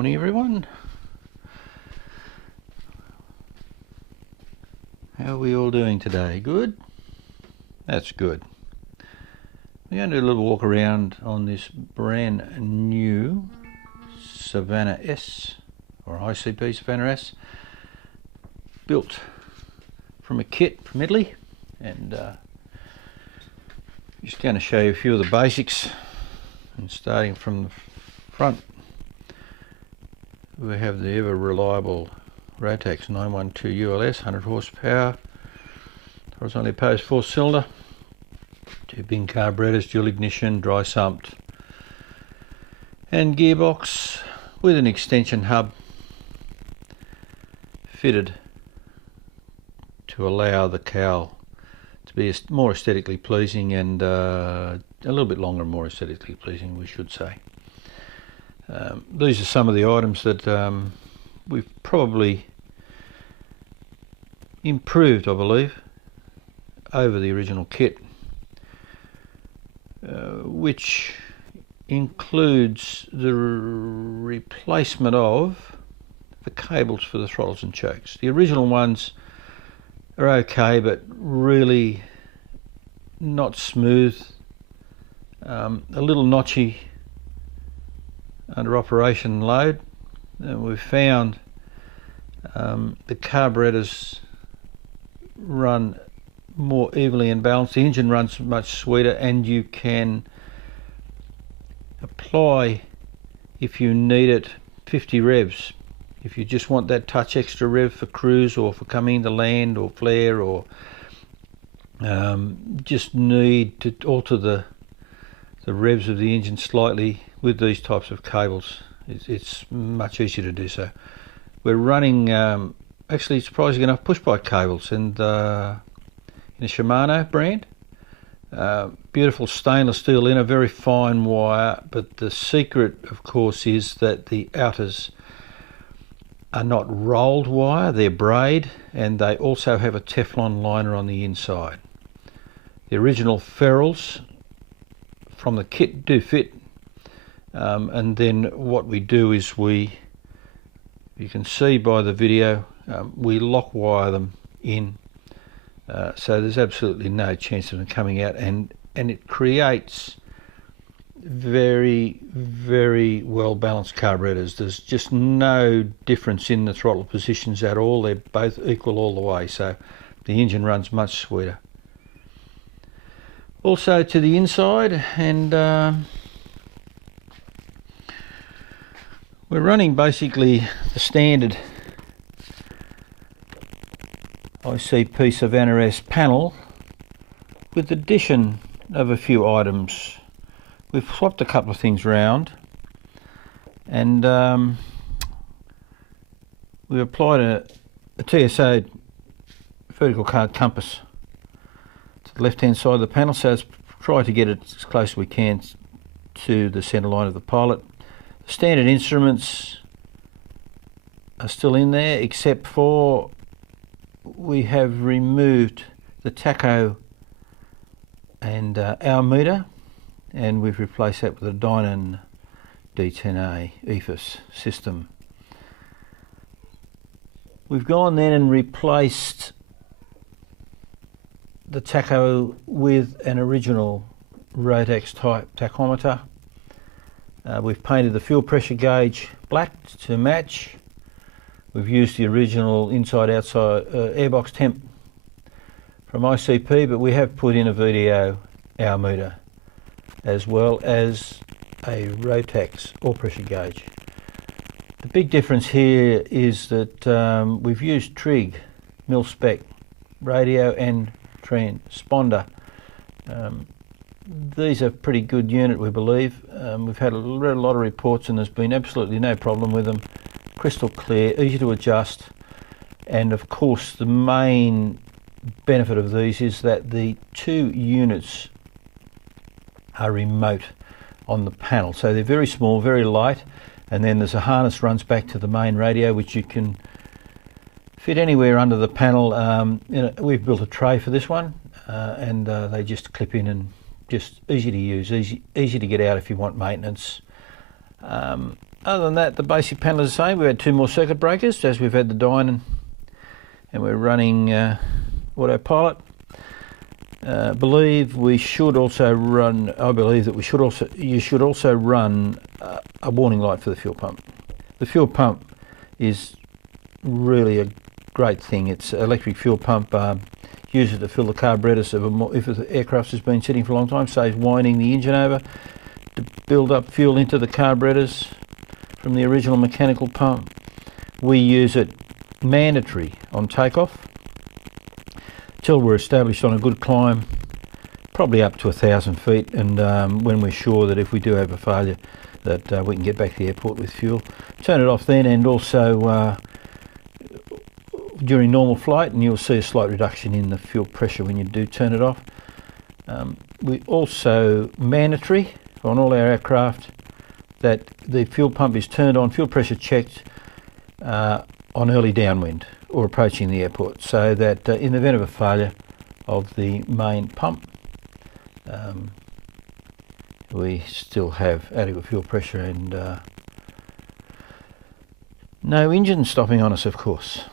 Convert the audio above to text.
Morning everyone. How are we all doing today? Good? That's good. We're going to do a little walk around on this brand new Savannah S, or ICP Savannah S, built from a kit from Italy, and just going to show you a few of the basics. And starting from the front, we have the ever reliable Rotax 912 ULS, 100 horsepower, horizontally opposed 4-cylinder, 2 big carburetors, dual ignition, dry sumped, and gearbox with an extension hub fitted to allow the cowl to be more aesthetically pleasing, and a little bit longer and more aesthetically pleasing, we should say. These are some of the items that we've probably improved, I believe, over the original kit, which includes the replacement of the cables for the throttles and chokes. The original ones are okay, but really not smooth, a little notchy under operation load. And we've found the carburetors run more evenly and balanced. The engine runs much sweeter, and you can apply, if you need it, 50 revs. If you just want that touch extra rev for cruise or for coming into land or flare, or just need to alter the revs of the engine slightly with these types of cables, it's much easier to do so. We're running actually, surprisingly enough, push-bike cables, and in a Shimano brand, beautiful stainless steel inner, very fine wire, but the secret of course is that the outers are not rolled wire, they're braid, and they also have a Teflon liner on the inside. The original ferrules from the kit do fit, and then what we do is you can see by the video, we lock wire them in, so there's absolutely no chance of them coming out, and it creates very, very well balanced carburetors. There's just no difference in the throttle positions at all. They're both equal all the way, so the engine runs much sweeter. Also to the inside, and we're running basically the standard ICP Savannah S panel with the addition of a few items. We've swapped a couple of things around, and we've applied a TSO vertical card compass to the left hand side of the panel, so let's try to get it as close as we can to the centre line of the pilot. The standard instruments are still in there, except for we have removed the tacho and hour meter, and we've replaced that with a Dynon D10A EFIS system. We've gone then and replaced the tacho with an original Rotax type tachometer. We've painted the fuel pressure gauge black to match. We've used the original inside-outside airbox temp from ICP, but we have put in a VDO hour meter as well as a Rotax oil pressure gauge. The big difference here is that we've used Trig mil-spec radio and transponder. These are pretty good unit, we believe. We've had read a lot of reports, and there's been absolutely no problem with them. Crystal clear, easy to adjust, and of course the main benefit of these is that the 2 units are remote on the panel, so they're very small, very light, and then there's a harness runs back to the main radio, which you can fit anywhere under the panel. We've built a tray for this one, and they just clip in, and just easy to use, easy to get out if you want maintenance. Other than that, the basic panel is the same. We've had 2 more circuit breakers as we've had the dyno, and we're running autopilot. I believe we should also run. I believe that you should also run a warning light for the fuel pump. The fuel pump is really a great thing. It's an electric fuel pump. Use it to fill the carburetors if the aircraft has been sitting for a long time. Saves winding the engine over to build up fuel into the carburetors from the original mechanical pump. We use it mandatory on takeoff till we're established on a good climb, probably up to 1,000 feet, and when we're sure that if we do have a failure that we can get back to the airport with fuel. Turn it off then, and also during normal flight, and you'll see a slight reduction in the fuel pressure when you do turn it off. We also mandatory on all our aircraft that the fuel pump is turned on, fuel pressure checked on early downwind or approaching the airport, so that in the event of a failure of the main pump, we still have adequate fuel pressure and no engine stopping on us, of course.